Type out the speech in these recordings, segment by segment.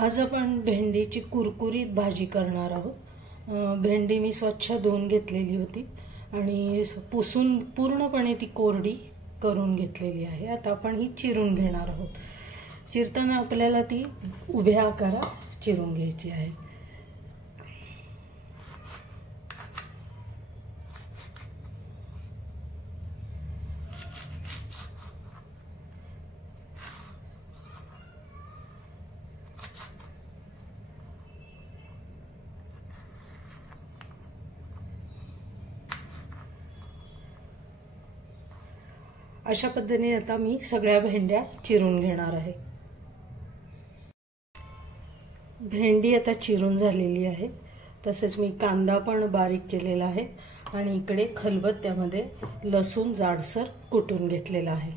आज आपण भेंडीची कुरकुरीत भाजी करणार आहोत। भेंडी मी स्वच्छ धुवून घेतलेली होती आणि पुसून पूर्णपणे ती कोरडी करून घेतलेली आहे। आता आपण ही चिरून घेणार आहोत। चिरताना आपल्याला ती उभ्या आकारात चिरून घ्यायची आहे। अशा पद्धतीने आता मी सगळ्या भेंड्या चिरून घेणार आहे। भेंडी आता चिरून झालेली आहे। तसेच मी कांदा पण बारीक केलेला आहे आणि इकडे खलबत्त्यामध्ये लसूण जाडसर कुटून घेतलेला आहे।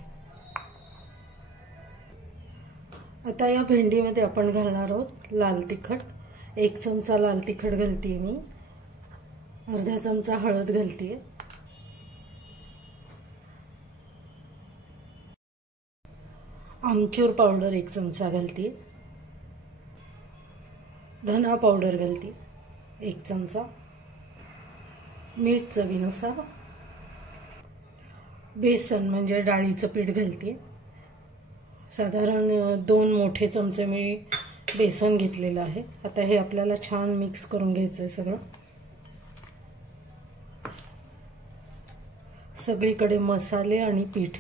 आता या भेंडीमध्ये आपण घालणार आहोत लाल तिखट। 1 चमचा लाल तिखट घालते मी, अर्धा चमचा हळद घालते, आमचूर पावडर 1 चमचा घालते, धना पावडर घालते 1 चमचा, मीठ चवीनुसार, बेसन म्हणजे डाळीचं पीठ घालते। साधारण 2 मोठे चमचे मी बेसन घेतलेलं आहे। आता हे आपल्याला छान मिक्स करून घ्यायचं आहे। सगळीकडे मसाले आणि पीठ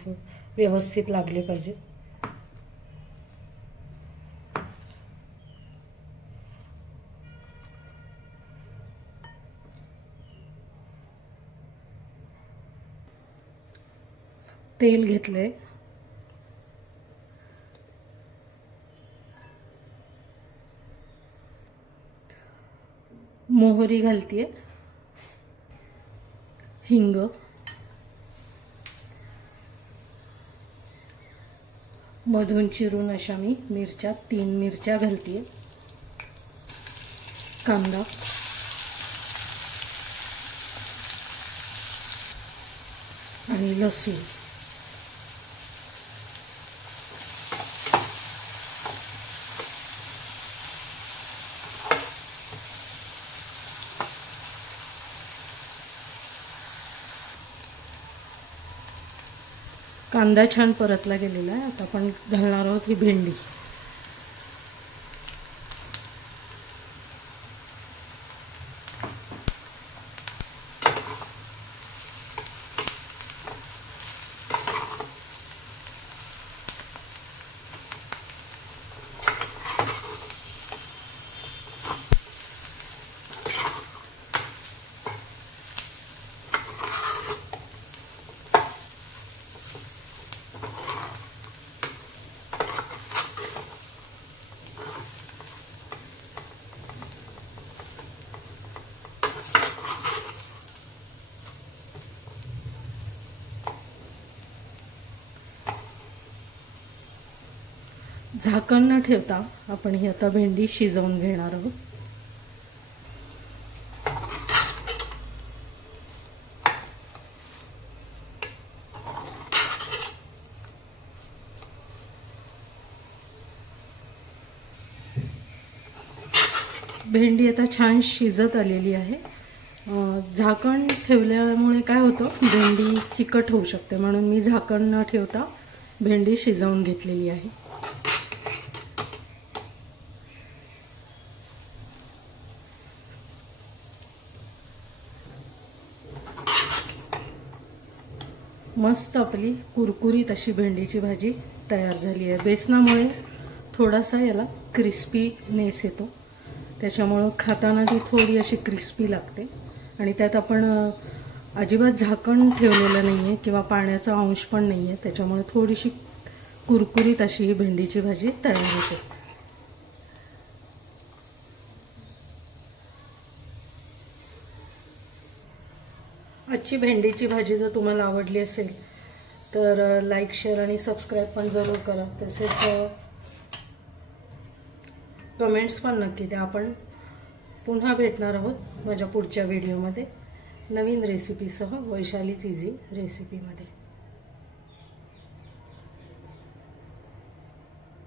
व्यवस्थित लागले पाहिजे। तेल घेतले, मोहरी घालते, हिंग, मधून चिरून अशा मी मिरच्या 3 मिरच्या घालते, कांदा, आणि लसूण। कांदा छान परतला गेलेला आहे। आता आपण घालणार आहोत ही भेंडी। झाकण न ठेवता आपण ही आता भेंडी शिजवून घेणार आहोत। भेंडी आता छान शिजत आलेली आहे। झाकण ठेवल्यामुळे काय होतं, भेंडी चिकट होऊ शकते, म्हणून मी झाकण न ठेवता भेंडी शिजवून घेतलेली आहे। मस्त आपली कुरकुरीत अशी भेंडीची भाजी तयार झाली आहे। बेसनामुळे थोडासा याला क्रिस्पीनेस येतो, त्याच्यामुळे खाताना ती थोडी अशी क्रिस्पी लागते। आणि त्यात आपण अजिबात झाकण ठेवलेलं नाही आहे किंवा पाण्याचा अंश पण नाही आहे, त्याच्यामुळे थोडीशी कुरकुरीत अशी ही भेंडीची भाजी तयार होते। आजची भेंडीची भाजी जर तुम्हाला आवडली असेल तर लाईक, शेअर आणि सबस्क्राईब पण जरूर करा। तसेच कमेंट्स पण नक्की द्या। आपण पुन्हा भेटणार आहोत माझ्या पुढच्या व्हिडिओमध्ये नवीन रेसिपीसह, वैशालीज इझी रेसिपीमध्ये।